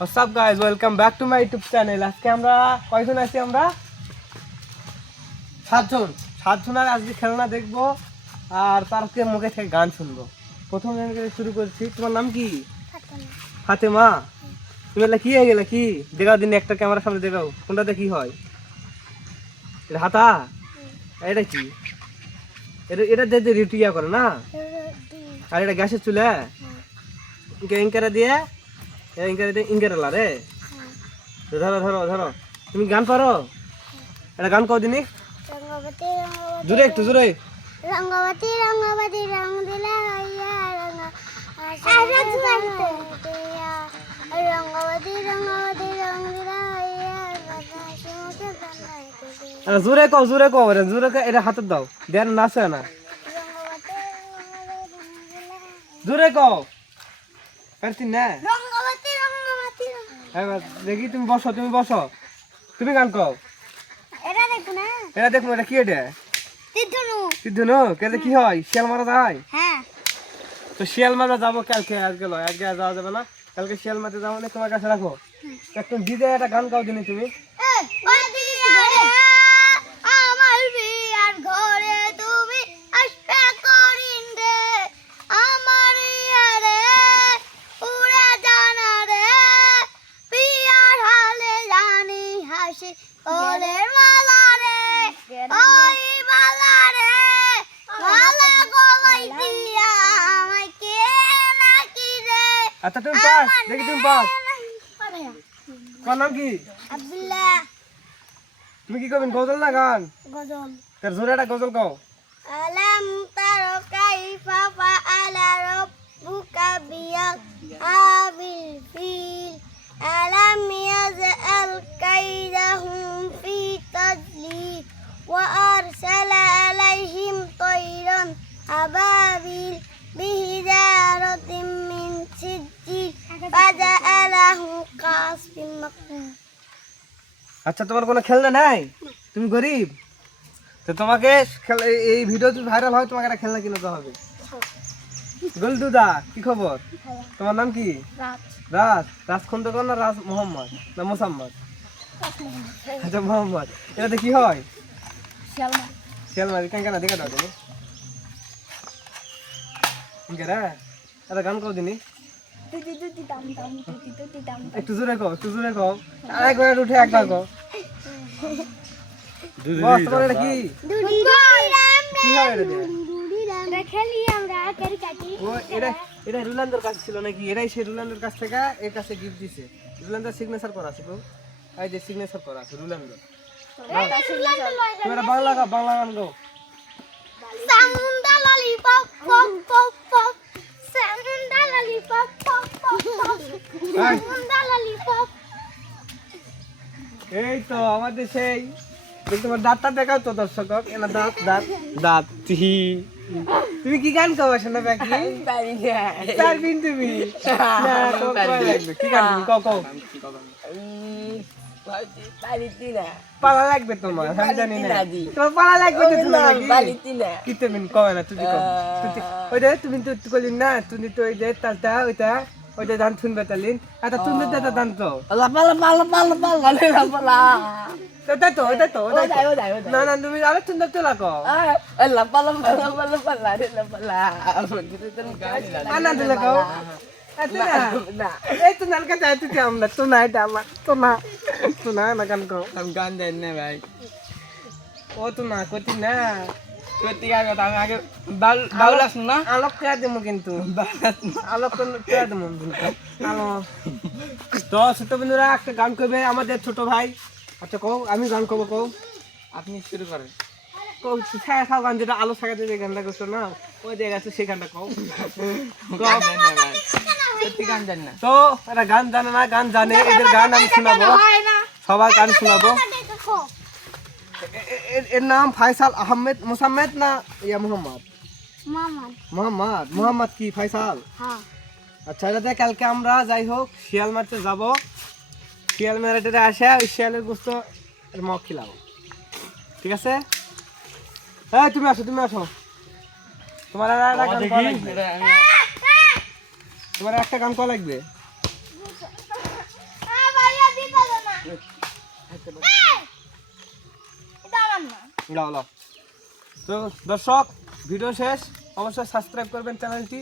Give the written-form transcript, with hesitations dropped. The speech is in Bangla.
What's up guys, welcome back to my YouTube channel. আজকে আমরা কয়জন আছি? আমরা 7 জন আর আজকে খেলনা দেখবো আর তারকে মুখে থেকে গান শুনবো। প্রথম গান থেকে শুরু করছি। তোমার নাম কি? ফাতেমা। তুমি এলা কি হয়ে গেলে? কি দেখাও দিন, একটা ক্যামেরার সামনে দেখাও। কোনটাতে কি হয়? এটা হাতা? এটা কি? এটা দিয়ে রুটি ইয়া করে না? আর এটা গ্যাসের চুলা? ইঙ্কারা দিয়ে ইঙ্কারা রে। ধরো ধরো ধরো, তুমি গান পারো? এটা গান কও দিনি, জোরে একটু জোরে। রঙ্গবতী রঙ্গবতী রং দিলা হইয়া রঙ্গবতী রঙ্গবতী রং দিলা হইয়া জোরে কও, জোরে কও, জোরে এটা হাতে দাও, দেন নাচে না, জোরে কও। পারতি না? রঙ্গবতী রঙ্গবতী দেখি তুমি বসো, তুমি বসো, তুমি গান কও। এটা দেখো না, এটা দেখো, এটা কি? এটা তিদ্ধনু সিদ্ধুনো। কেটে কি হয়? শিয়াল মারা যায়? হ্যাঁ। তো শিয়াল মারা যাবো কালকে, আজকে লয়, আজকে যাওয়া যাবে না। কালকে শিয়াল মারতে যাবো না, তোমার কাছে রাখো। একটু দিদে একটা গান গাও দিনি তুমি। আমার বিয়ার ঘরে তুমি আসবে করিন রে, আমার ইয়ারে উড়ে জানা রে, বিয়ার হালে জানি হাসি ওলের মালা রে, ওই মালা রে, মালা গলায় দিয়া আমায় কে নাকি রে। আচ্ছা তুমি পাস, দেখি তুমি পাস। তোমার নাম কি? আব্দুল্লাহ। তুমি কি করবেন, গজল না গান? গজল। তার জোরে একটা গজল গাও। আলাম তারা কাইফা ফাআলা রাব্বুকা বিআসহাবিল ফিল আলাম ইয়াজআল কাইদাহুম ফি তাদলিল ওয়া আরসালা আলাইহিম তায়রান আবাবিল বিহিজারাতিন মিন সিজ্জিল ফাজআলাহু কাসফিন মাকুল। আচ্ছা তোমার কোনো খেলনা নাই? তুমি গরিব, তো তোমাকে এই ভিডিও যদি ভাইরাল হয় তোমাকে একটা খেলনা কিনতে হবে। গোলদুদা, কি খবর? তোমার নাম কি? রাজ। রাজ খন্দকার না রাজ মোহাম্মদ না মোসাম্মদ? আচ্ছা মোহাম্মদ। এটাতে কি হয়? শিয়াল মারি। কেন কেন দেখা দাও তুমি। একটা গান কও দিনি, একটু জোরে কও, একটু জোরে কও। একবার উঠে একবার কও। বস, তোমার এটা কি? কি হয় এটা দিয়ে? ও এটা রুলান্ডোর কাছে ছিল নাকি? এটাই সেই রুলান্ডোর কাছ থেকে এর কাছে গিফট দিছে। রুলান্ডোর সিগনেচার করা আছে, এই যে সিগনেচার করা আছে রুলান্ডো। তুমি এটা বাংলা গাও, বাংলা গান গাও। সামুন্ডা ললিপপ পপ পপ পপ, সামুন্ডা ললিপপ পপ পপ পপ, সামুন্ডা ললিপপ। এই তো আমাদের সেই, তোমার দাঁতটা দেখাও তো দর্শক। এনা দাঁত দাঁত দাঁত। তুমি কি গান গাও শোনা বাকি? পারবিন তুমি না? লাগবে কি গান? কও কও। পালা লাগবে তোমার, আমি জানি না। তোমার পালা লাগবে তো তুমি কি তুমি কবে না? তুমি কও ওই যে তুমি তো কইলি না, তুমি তো ওই যে তালটা ওইটা ওইটা ধান শুনবে তালিন। আচ্ছা তুমি তো ধান তো ওটাই তো ওটাই তো না না, তুমি আরে সুন্দর তো লাগো। আনন্দ লাগাও। এই তো নালকা চাই তুই আমরা তো না, এটা আমার তো না, তো না না গান কও। আমি গান জানি না ভাই। ও তো না করতি না, করতি আগে আমি আগে বাউলা শুন না। আলোক কে দেবো কিন্তু, আলোক কে দেবো আলো। তো ছোট বন্ধুরা একটা গান করবে আমাদের ছোট ভাই। আচ্ছা কও, আমি গান করবো, কও আপনি শুরু করেন। কও ছায়া খাও গান, যেটা আলো ছায়াতে যে গানটা করছো না, ওই জায়গা আছে সেই গানটা কও। তো এরা গান জানে না, গান জানে, এদের গান আমি শোনাবো, সবার গান শোনাবো। এর নাম ফাইসাল আহমেদ মোসাম্মেদ না ইয়া মোহাম্মদ? মোহাম্মদ। মোহাম্মদ কি ফাইসাল? আচ্ছা এটাতে কালকে আমরা যাই হোক শিয়াল মারতে যাবো। শিয়াল মেরাটে আসে ওই শিয়ালের গোস্ত মগ খিলাবো, ঠিক আছে? হ্যাঁ তুমি আসো, তুমি আসো। তোমার একটা গান করা লাগবে। এটা আমার না। লাও লাও। তো দর্শক, ভিডিও শেষ, অবশ্যই সাবস্ক্রাইব করবেন চ্যানেলটি।